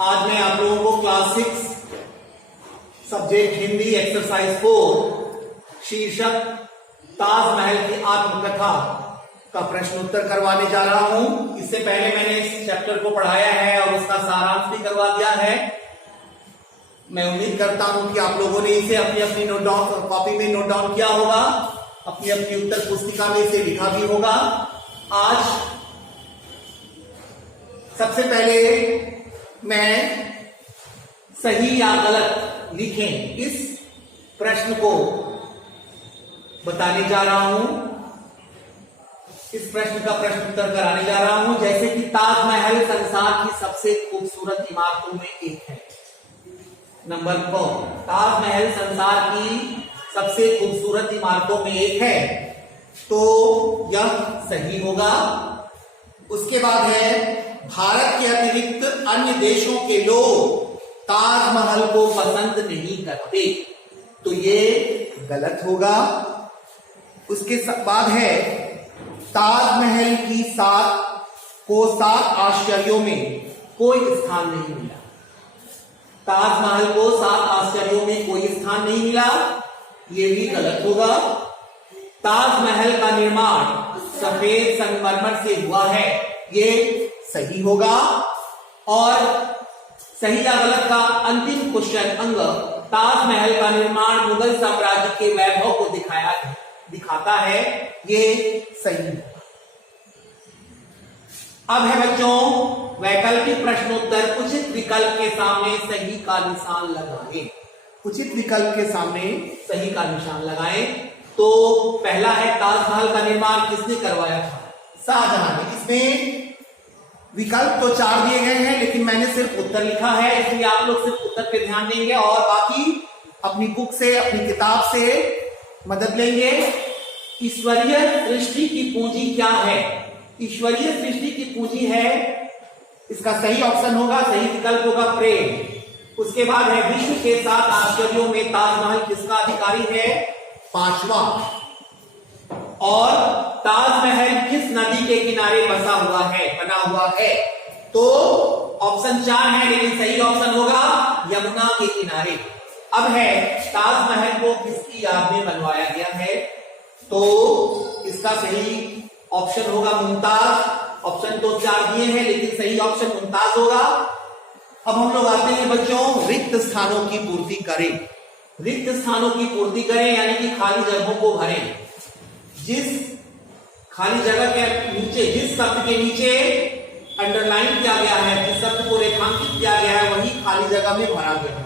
आज मैं आप लोगों को क्लास 6 सब्जेक्ट हिंदी एक्सरसाइज 4 शीर्षक ताजमहल की आत्मकथा का प्रश्न उत्तर करवाने जा रहा हूं। इससे पहले मैंने इस चैप्टर को पढ़ाया है और उसका सारांश भी करवा दिया है। मैं उम्मीद करता हूं कि आप लोगों ने इसे अपनी अपनी नोट डाउन कॉपी में नोट डाउन किया होगा, अपनी अपनी उत्तर पुस्तिका में इसे लिखा भी होगा। आज सबसे पहले मैं सही या गलत लिखें इस प्रश्न को बताने जा रहा हूं, इस प्रश्न का प्रश्न उत्तर कराने जा रहा हूं। जैसे कि ताजमहल संसार की सबसे खूबसूरत इमारतों में एक है। नंबर 4, ताजमहल संसार की सबसे खूबसूरत इमारतों में एक है, तो यह सही होगा। उसके बाद है भारत के अतिरिक्त अन्य देशों के लोग ताजमहल को पसंद नहीं करते, तो ये गलत होगा। उसके बाद है ताजमहल की 7 आश्चर्यों में कोई स्थान नहीं मिला। ताजमहल को 7 आश्चर्यों में कोई स्थान नहीं मिला, ये भी गलत होगा। ताजमहल का निर्माण सफेद संगमरमर से हुआ है, ये सही होगा। और सही या गलत का अंतिम क्वेश्चन अंग ताजमहल का निर्माण मुगल साम्राज्य के वैभव को दिखाता है, ये सही है। अब है बच्चों वैकल्पिक प्रश्नोत्तर। उचित विकल्प के सामने सही का निशान लगाएं। उचित विकल्प के सामने सही का निशान लगाएं। तो पहला है ताजमहल का निर्माण किसने करवाया था? शाहजहां ने। इसमें विकल्प तो 4 दिए गए हैं, लेकिन मैंने सिर्फ उत्तर लिखा है, इसलिए आप लोग सिर्फ उत्तर पे ध्यान देंगे और बाकी अपनी बुक से, अपनी किताब से मदद लेंगे। ईश्वरीय सृष्टि की पूंजी क्या है? ईश्वरीय सृष्टि की पूंजी है, इसका सही ऑप्शन होगा, सही विकल्प होगा प्रेम। उसके बाद है विश्व के 7 आश्चर्यों में ताजमहल किसका अधिकारी है? 5वां। और ताजमहल किस नदी के किनारे बना हुआ है? तो ऑप्शन 4 है, लेकिन सही ऑप्शन होगा यमुना के किनारे। अब है ताजमहल को किसकी याद में बनवाया गया है? तो इसका सही ऑप्शन होगा मुमताज। ऑप्शन तो 4 दिए हैं, लेकिन सही ऑप्शन मुमताज होगा। अब हम लोग आते हैं बच्चों रिक्त स्थानों की पूर्ति करें। रिक्त स्थानों की पूर्ति करें यानी कि खाली जगहों को भरें। जिस खाली जगह के नीचे, जिस शब्द के नीचे अंडरलाइन किया गया है, जिस शब्द को रेखांकित किया गया है, वही खाली जगह में भरा गया है।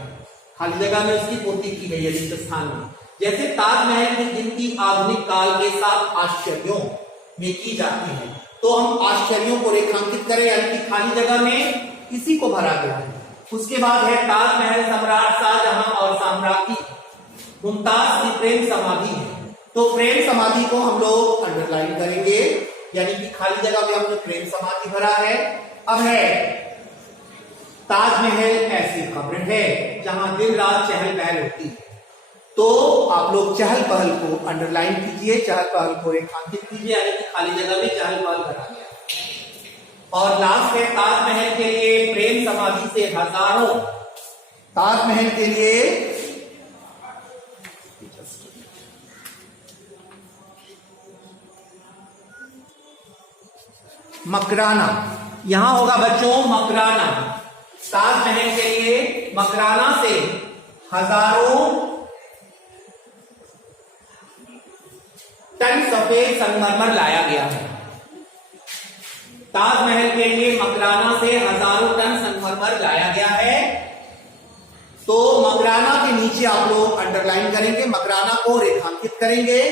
खाली जगह में उसकी पूर्ति की गई है रिक्त स्थान में। जैसे ताजमहल की गिनती आधुनिक काल के 7 आश्चर्यों में की जाती है, तो हम आश्चर्यों को रेखांकित करें यानी कि खाली जगह में इसी को भरा गया है। उसके बाद है ताजमहल सम्राट शाहजहां और साम्राज्ञी मुमताज की प्रेम समाधि है, तो प्रेम समाधि को हम लोग अंडरलाइन करेंगे यानी कि खाली जगह में हमने प्रेम समाधि भरा है। अब है ताजमहल ऐसी खबर है जहां दिन रात चहल पहल होती है, तो आप लोग चहल पहल को अंडरलाइन कीजिए, चहल पहल को रेखांकित कीजिए यानी कि खाली जगह में चहल पहल भरा गया। और लास्ट है ताजमहल के लिए प्रेम समाधि से हजारों, ताजमहल के लिए मकराना, यहां होगा बच्चों मकराना। ताजमहल के लिए मकराना से हजारों टन सफेद संगमरमर लाया गया है। ताजमहल के लिए मकराना से हजारों टन संगमरमर लाया गया है, तो मकराना के नीचे आप लोग अंडरलाइन करेंगे, मकराना को रेखांकित करेंगे।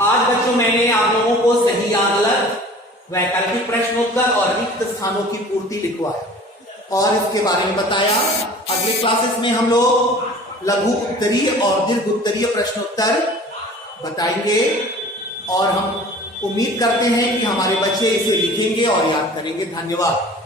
आज बच्चों मैंने आप लोगों को सही या गलत, वैकल्पिक प्रश्नोत्तर और रिक्त स्थानों की पूर्ति लिखवाया और इसके बारे में बताया। अगले क्लासेस में हम लोग लघु उत्तरीय और दीर्घ उत्तरीय प्रश्नोत्तर बताएंगे और हम उम्मीद करते हैं कि हमारे बच्चे इसे लिखेंगे और याद करेंगे। धन्यवाद।